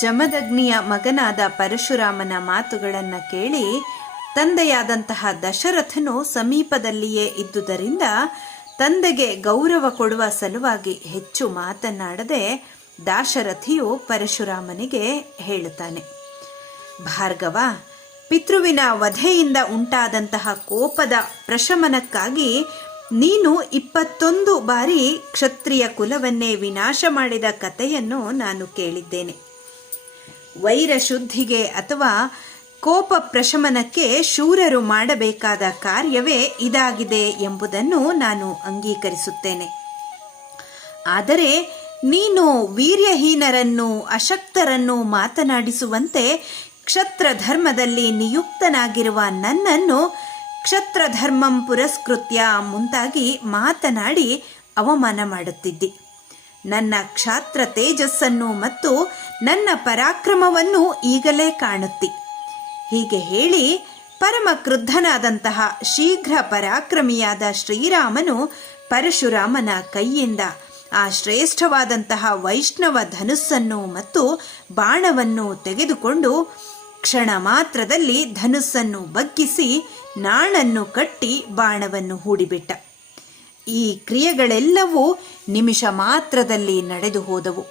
ಜಮದಗ್ನಿಯ ಮಗನಾದ ಪರಶುರಾಮನ ಮಾತುಗಳನ್ನು ಕೇಳಿ ತಂದೆಯಾದಂತಹ ದಶರಥನು ಸಮೀಪದಲ್ಲಿಯೇ ಇದ್ದುದರಿಂದ ತಂದೆಗೆ ಗೌರವ ಕೊಡುವ ಸಲುವಾಗಿ ಹೆಚ್ಚು ಮಾತನಾಡದೆ ದಾಶರಥಿಯು ಪರಶುರಾಮನಿಗೆ ಹೇಳುತ್ತಾನೆ, ಭಾರ್ಗವ, ಪಿತೃವಿನ ವಧೆಯಿಂದ ಉಂಟಾದಂತಹ ಕೋಪದ ಪ್ರಶಮನಕ್ಕಾಗಿ ನೀನು 21 ಬಾರಿ ಕ್ಷತ್ರಿಯ ಕುಲವನ್ನೇ ವಿನಾಶ ಮಾಡಿದ ಕಥೆಯನ್ನು ನಾನು ಕೇಳಿದ್ದೇನೆ. ವೈರಶುದ್ಧಿಗೆ ಅಥವಾ ಕೋಪ ಪ್ರಶಮನಕ್ಕೆ ಶೂರರು ಮಾಡಬೇಕಾದ ಕಾರ್ಯವೇ ಇದಾಗಿದೆ ಎಂಬುದನ್ನು ನಾನು ಅಂಗೀಕರಿಸುತ್ತೇನೆ. ಆದರೆ ನೀನು ವೀರ್ಯಹೀನರನ್ನು ಅಶಕ್ತರನ್ನು ಮಾತನಾಡಿಸುವಂತೆ ಕ್ಷತ್ರ ಧರ್ಮದಲ್ಲಿ ನಿಯುಕ್ತನಾಗಿರುವ ನನ್ನನ್ನು ಕ್ಷತ್ರಧರ್ಮಂ ಪುರಸ್ಕೃತ್ಯ ಮುಂತಾಗಿ ಮಾತನಾಡಿ ಅವಮಾನ ಮಾಡುತ್ತಿದ್ದಿ. ನನ್ನ ಕ್ಷಾತ್ರ ತೇಜಸ್ಸನ್ನು ಮತ್ತು ನನ್ನ ಪರಾಕ್ರಮವನ್ನು ಈಗಲೇ ಕಾಣುತ್ತಿ. ಹೀಗೆ ಹೇಳಿ ಪರಮ ಕ್ರುದ್ಧನಾದಂತಹ ಶೀಘ್ರ ಪರಾಕ್ರಮಿಯಾದ ಶ್ರೀರಾಮನು ಪರಶುರಾಮನ ಕೈಯಿಂದ ಆ ಶ್ರೇಷ್ಠವಾದಂತಹ ವೈಷ್ಣವ ಧನುಸ್ಸನ್ನು ಮತ್ತು ಬಾಣವನ್ನು ತೆಗೆದುಕೊಂಡು ಕ್ಷಣ ಮಾತ್ರದಲ್ಲಿ ಧನುಸ್ಸನ್ನು ಬಗ್ಗಿಸಿ ನಾಣನ್ನು ಕಟ್ಟಿ ಬಾಣವನ್ನು ಹೂಡಿಬಿಟ್ಟ. ಈ ಕ್ರಿಯೆಗಳೆಲ್ಲವೂ ನಿಮಿಷ ಮಾತ್ರದಲ್ಲಿ ನಡೆದು ಹೋದವು.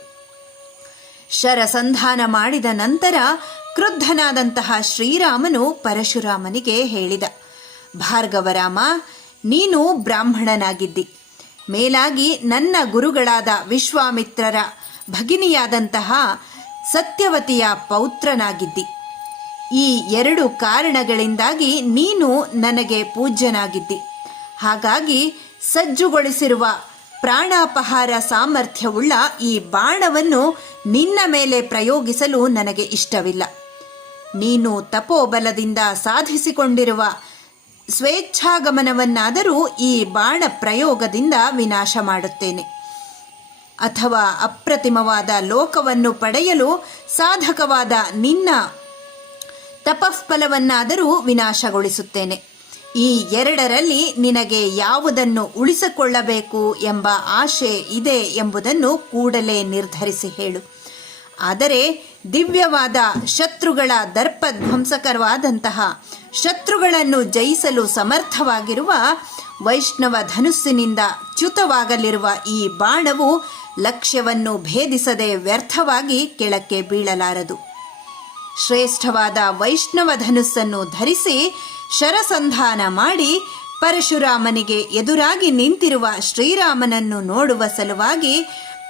ಶರಸಂಧಾನ ಮಾಡಿದ ನಂತರ ಕ್ರುದ್ಧನಾದಂತಹ ಶ್ರೀರಾಮನು ಪರಶುರಾಮನಿಗೆ ಹೇಳಿದ, ಭಾರ್ಗವರಾಮ, ನೀನು ಬ್ರಾಹ್ಮಣನಾಗಿದ್ದಿ. ಮೇಲಾಗಿ ನನ್ನ ಗುರುಗಳಾದ ವಿಶ್ವಾಮಿತ್ರರ ಭಗಿನಿಯಾದಂತಹ ಸತ್ಯವತಿಯ ಪೌತ್ರನಾಗಿದ್ದಿ. ಈ 2 ಕಾರಣಗಳಿಂದಾಗಿ ನೀನು ನನಗೆ ಪೂಜ್ಯನಾಗಿದ್ದಿ. ಹಾಗಾಗಿ ಸಜ್ಜುಗೊಳಿಸಿರುವ ಪ್ರಾಣಾಪಹಾರ ಸಾಮರ್ಥ್ಯವುಳ್ಳ ಈ ಬಾಣವನ್ನು ನಿನ್ನ ಮೇಲೆ ಪ್ರಯೋಗಿಸಲು ನನಗೆ ಇಷ್ಟವಿಲ್ಲ. ನೀನು ತಪೋಬಲದಿಂದ ಸಾಧಿಸಿಕೊಂಡಿರುವ ಸ್ವೇಚ್ಛಾಗಮನವನ್ನಾದರೂ ಈ ಬಾಣ ಪ್ರಯೋಗದಿಂದ ವಿನಾಶ ಮಾಡುತ್ತೇನೆ, ಅಥವಾ ಅಪ್ರತಿಮವಾದ ಲೋಕವನ್ನು ಪಡೆಯಲು ಸಾಧಕವಾದ ನಿನ್ನ ತಪಃಫಲವನ್ನಾದರೂ ವಿನಾಶಗೊಳಿಸುತ್ತೇನೆ. ಈ 2ರಲ್ಲಿ ನಿನಗೆ ಯಾವುದನ್ನು ಉಳಿಸಿಕೊಳ್ಳಬೇಕು ಎಂಬ ಆಶೆ ಇದೆ ಎಂಬುದನ್ನು ಕೂಡಲೇ ನಿರ್ಧರಿಸಿ ಹೇಳು. ಆದರೆ ದಿವ್ಯವಾದ ಶತ್ರುಗಳ ದರ್ಪಧ್ವಂಸಕರವಾದಂತಹ ಶತ್ರುಗಳನ್ನು ಜಯಿಸಲು ಸಮರ್ಥವಾಗಿರುವ ವೈಷ್ಣವ ಧನುಸ್ಸಿನಿಂದ ಚ್ಯುತವಾಗಲಿರುವ ಈ ಬಾಣವು ಲಕ್ಷ್ಯವನ್ನು ಭೇದಿಸದೆ ವ್ಯರ್ಥವಾಗಿ ಕೆಳಕ್ಕೆ ಬೀಳಲಾರದು. ಶ್ರೇಷ್ಠವಾದ ವೈಷ್ಣವ ಧನುಸ್ಸನ್ನು ಧರಿಸಿ ಶರಸಂಧಾನ ಮಾಡಿ ಪರಶುರಾಮನಿಗೆ ಎದುರಾಗಿ ನಿಂತಿರುವ ಶ್ರೀರಾಮನನ್ನು ನೋಡುವ ಸಲುವಾಗಿ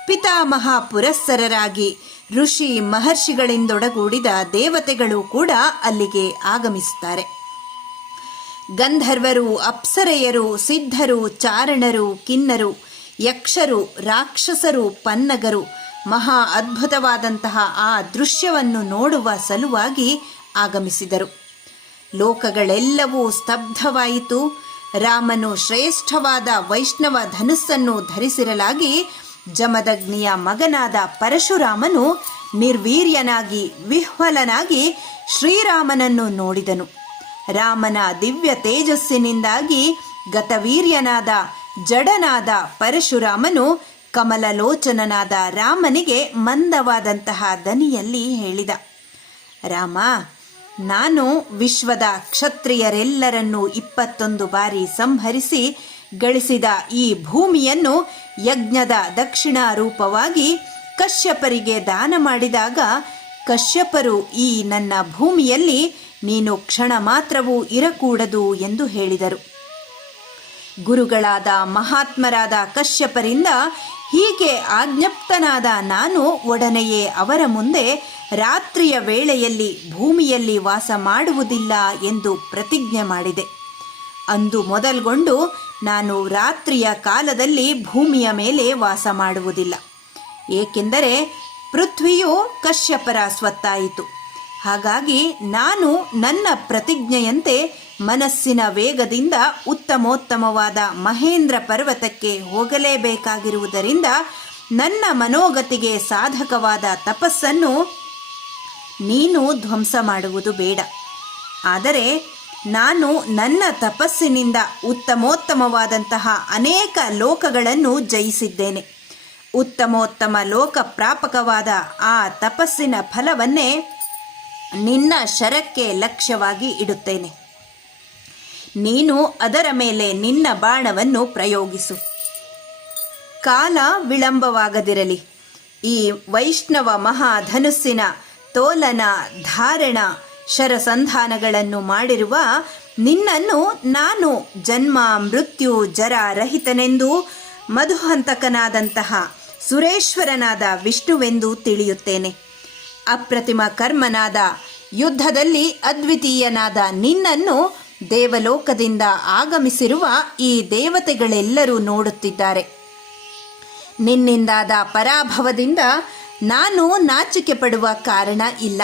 ಪಿತಾಮಹ ಪುರಸ್ಸರರಾಗಿ ಋಷಿ ಮಹರ್ಷಿಗಳಿಂದೊಡಗೂಡಿದ ದೇವತೆಗಳು ಕೂಡ ಅಲ್ಲಿಗೆ ಆಗಮಿಸುತ್ತಾರೆ. ಗಂಧರ್ವರು, ಅಪ್ಸರೆಯರು, ಸಿದ್ಧರು, ಚಾರಣರು, ಕಿನ್ನರು, ಯಕ್ಷರು, ರಾಕ್ಷಸರು, ಪನ್ನಗರು ಮಹಾ ಅದ್ಭುತವಾದಂತಹ ಆ ದೃಶ್ಯವನ್ನು ನೋಡುವ ಸಲುವಾಗಿ ಆಗಮಿಸಿದರು. ಲೋಕಗಳೆಲ್ಲವೂ ಸ್ತಬ್ಧವಾಯಿತು. ರಾಮನು ಶ್ರೇಷ್ಠವಾದ ವೈಷ್ಣವ ಧನುಸ್ಸನ್ನು ಧರಿಸಿರಲಾಗಿ ಜಮದಗ್ನಿಯ ಮಗನಾದ ಪರಶುರಾಮನು ನಿರ್ವೀರ್ಯನಾಗಿ ವಿಹ್ವಲನಾಗಿ ಶ್ರೀರಾಮನನ್ನು ನೋಡಿದನು. ರಾಮನ ದಿವ್ಯ ತೇಜಸ್ಸಿನಿಂದಾಗಿ ಗತವೀರ್ಯನಾದ ಜಡನಾದ ಪರಶುರಾಮನು ಕಮಲಲೋಚನನಾದ ರಾಮನಿಗೆ ಮಂದವಾದಂತಹ ದನಿಯಲ್ಲಿ ಹೇಳಿದ, ರಾಮ, ನಾನು ವಿಶ್ವದ ಕ್ಷತ್ರಿಯರೆಲ್ಲರನ್ನೂ 21 ಬಾರಿ ಸಂಹರಿಸಿ ಗಳಿಸಿದ ಈ ಭೂಮಿಯನ್ನು ಯಜ್ಞದ ದಕ್ಷಿಣಾ ರೂಪವಾಗಿ ಕಶ್ಯಪರಿಗೆ ದಾನ ಮಾಡಿದಾಗ ಕಶ್ಯಪರು ಈ ನನ್ನ ಭೂಮಿಯಲ್ಲಿ ನೀನು ಕ್ಷಣ ಮಾತ್ರವೂ ಇರಕೂಡದು ಎಂದು ಹೇಳಿದರು. ಗುರುಗಳಾದ ಮಹಾತ್ಮರಾದ ಕಶ್ಯಪರಿಂದ ಹೀಗೆ ಆಜ್ಞಪ್ತನಾದ ನಾನು ಒಡನೆಯೇ ಅವರ ಮುಂದೆ ರಾತ್ರಿಯ ವೇಳೆಯಲ್ಲಿ ಭೂಮಿಯಲ್ಲಿ ವಾಸ ಮಾಡುವುದಿಲ್ಲ ಎಂದು ಪ್ರತಿಜ್ಞೆ ಮಾಡಿದೆ. ಅಂದು ಮೊದಲ್ಗೊಂಡು ನಾನು ರಾತ್ರಿಯ ಕಾಲದಲ್ಲಿ ಭೂಮಿಯ ಮೇಲೆ ವಾಸ ಮಾಡುವುದಿಲ್ಲ. ಏಕೆಂದರೆ ಪೃಥ್ವಿಯು ಕಶ್ಯಪರ ಸ್ವತ್ತಾಯಿತು. ಹಾಗಾಗಿ ನಾನು ನನ್ನ ಪ್ರತಿಜ್ಞೆಯಂತೆ ಮನಸ್ಸಿನ ವೇಗದಿಂದ ಉತ್ತಮೋತ್ತಮವಾದ ಮಹೇಂದ್ರ ಪರ್ವತಕ್ಕೆ ಹೋಗಲೇಬೇಕಾಗಿರುವುದರಿಂದ ನನ್ನ ಮನೋಗತಿಗೆ ಸಾಧಕವಾದ ತಪಸ್ಸನ್ನು ನೀನು ಧ್ವಂಸ ಮಾಡುವುದು ಬೇಡ. ಆದರೆ ನಾನು ನನ್ನ ತಪಸ್ಸಿನಿಂದ ಉತ್ತಮೋತ್ತಮವಾದಂತಹ ಅನೇಕ ಲೋಕಗಳನ್ನು ಜಯಿಸಿದ್ದೇನೆ. ಉತ್ತಮೋತ್ತಮ ಲೋಕಪ್ರಾಪಕವಾದ ಆ ತಪಸ್ಸಿನ ಫಲವನ್ನೇ ನಿನ್ನ ಶರಕ್ಕೆ ಲಕ್ಷ್ಯವಾಗಿ ಇಡುತ್ತೇನೆ. ನೀನು ಅದರ ಮೇಲೆ ನಿನ್ನ ಬಾಣವನ್ನು ಪ್ರಯೋಗಿಸು. ಕಾಲ ವಿಳಂಬವಾಗದಿರಲಿ. ಈ ವೈಷ್ಣವ ಮಹಾಧನುಸ್ಸಿನ ತೋಲನ, ಧಾರಣ, ಶರಸಂಧಾನಗಳನ್ನು ಮಾಡಿರುವ ನಿನ್ನನ್ನು ನಾನು ಜನ್ಮ ಮೃತ್ಯು ಜರ ರಹಿತನೆಂದು, ಮಧುಹಂತಕನಾದಂತಹ ಸುರೇಶ್ವರನಾದ ವಿಷ್ಣುವೆಂದು ತಿಳಿಯುತ್ತೇನೆ. ಅಪ್ರತಿಮ ಕರ್ಮನಾದ, ಯುದ್ಧದಲ್ಲಿ ಅದ್ವಿತೀಯನಾದ ನಿನ್ನನ್ನು ದೇವಲೋಕದಿಂದ ಆಗಮಿಸಿರುವ ಈ ದೇವತೆಗಳೆಲ್ಲರೂ ನೋಡುತ್ತಿದ್ದಾರೆ. ನಿನ್ನಿಂದಾದ ಪರಾಭವದಿಂದ ನಾನು ನಾಚಿಕೆ ಪಡುವ ಕಾರಣ ಇಲ್ಲ.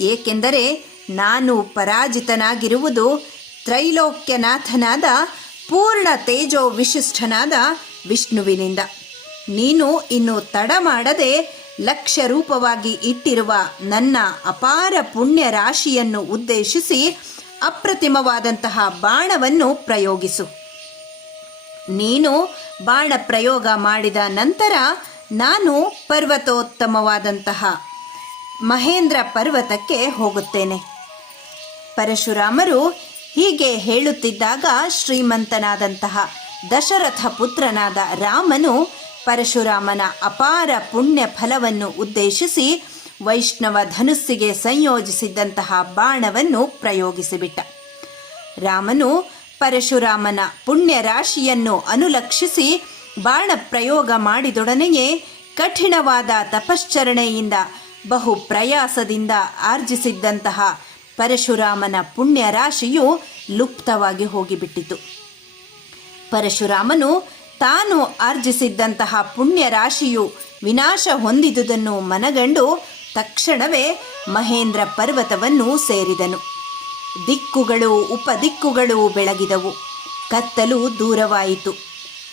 ಏಕೆಂದರೆ ನಾನು ಪರಾಜಿತನಾಗಿರುವುದು ತ್ರೈಲೋಕ್ಯನಾಥನಾದ, ಪೂರ್ಣ ತೇಜೋ ವಿಶಿಷ್ಠನಾದ ವಿಷ್ಣುವಿನಿಂದ. ನೀನು ಇನ್ನು ತಡ ಮಾಡದೆ ಲಕ್ಷ್ಯ ರೂಪವಾಗಿ ಇಟ್ಟಿರುವ ನನ್ನ ಅಪಾರ ಪುಣ್ಯ ರಾಶಿಯನ್ನು ಉದ್ದೇಶಿಸಿ ಅಪ್ರತಿಮವಾದಂತಹ ಬಾಣವನ್ನು ಪ್ರಯೋಗಿಸು. ನೀನು ಬಾಣ ಪ್ರಯೋಗ ಮಾಡಿದ ನಂತರ ನಾನು ಪರ್ವತೋತ್ತಮವಾದಂತಹ ಮಹೇಂದ್ರ ಪರ್ವತಕ್ಕೆ ಹೋಗುತ್ತೇನೆ. ಪರಶುರಾಮರು ಹೀಗೆ ಹೇಳುತ್ತಿದ್ದಾಗ ಶ್ರೀಮಂತನಾದಂತಹ ದಶರಥ ಪುತ್ರನಾದ ರಾಮನು ಪರಶುರಾಮನ ಅಪಾರ ಪುಣ್ಯ ಫಲವನ್ನು ಉದ್ದೇಶಿಸಿ ವೈಷ್ಣವ ಧನುಸ್ಸಿಗೆ ಸಂಯೋಜಿಸಿದ್ದಂತಹ ಬಾಣವನ್ನು ಪ್ರಯೋಗಿಸಿಬಿಟ್ಟ. ರಾಮನು ಪರಶುರಾಮನ ಪುಣ್ಯ ರಾಶಿಯನ್ನು ಅನುಲಕ್ಷಿಸಿ ಬಾಣ ಪ್ರಯೋಗ ಮಾಡಿದೊಡನೆಯೇ ಕಠಿಣವಾದ ತಪಶ್ಚರಣೆಯಿಂದ ಬಹು ಪ್ರಯಾಸದಿಂದ ಆರ್ಜಿಸಿದ್ದಂತಹ ಪರಶುರಾಮನ ಪುಣ್ಯ ರಾಶಿಯು ಲುಪ್ತವಾಗಿ ಹೋಗಿಬಿಟ್ಟಿತು. ಪರಶುರಾಮನು ತಾನು ಆರ್ಜಿಸಿದ್ದಂತಹ ಪುಣ್ಯ ರಾಶಿಯು ವಿನಾಶ ಹೊಂದಿದುದನ್ನು ಮನಗಂಡು ತಕ್ಷಣವೇ ಮಹೇಂದ್ರ ಪರ್ವತವನ್ನು ಸೇರಿದನು. ದಿಕ್ಕುಗಳು ಉಪದಿಕ್ಕುಗಳು ಬೆಳಗಿದವು. ಕತ್ತಲು ದೂರವಾಯಿತು.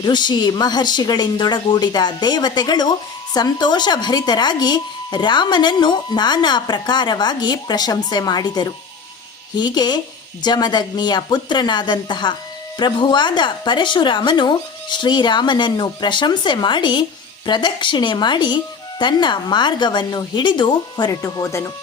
ಋಷಿ ಮಹರ್ಷಿಗಳಿಂದೊಡಗೂಡಿದ ದೇವತೆಗಳು ಸಂತೋಷಭರಿತರಾಗಿ ರಾಮನನ್ನು ನಾನಾ ಪ್ರಕಾರವಾಗಿ ಪ್ರಶಂಸೆ ಮಾಡಿದರು. ಹೀಗೆ ಜಮದಗ್ನಿಯ ಪುತ್ರನಾದಂತಹ ಪ್ರಭುವಾದ ಪರಶುರಾಮನು ಶ್ರೀರಾಮನನ್ನು ಪ್ರಶಂಸೆ ಮಾಡಿ ಪ್ರದಕ್ಷಿಣೆ ಮಾಡಿ ತನ್ನ ಮಾರ್ಗವನ್ನು ಹಿಡಿದು ಹೊರಟು ಹೋದನು.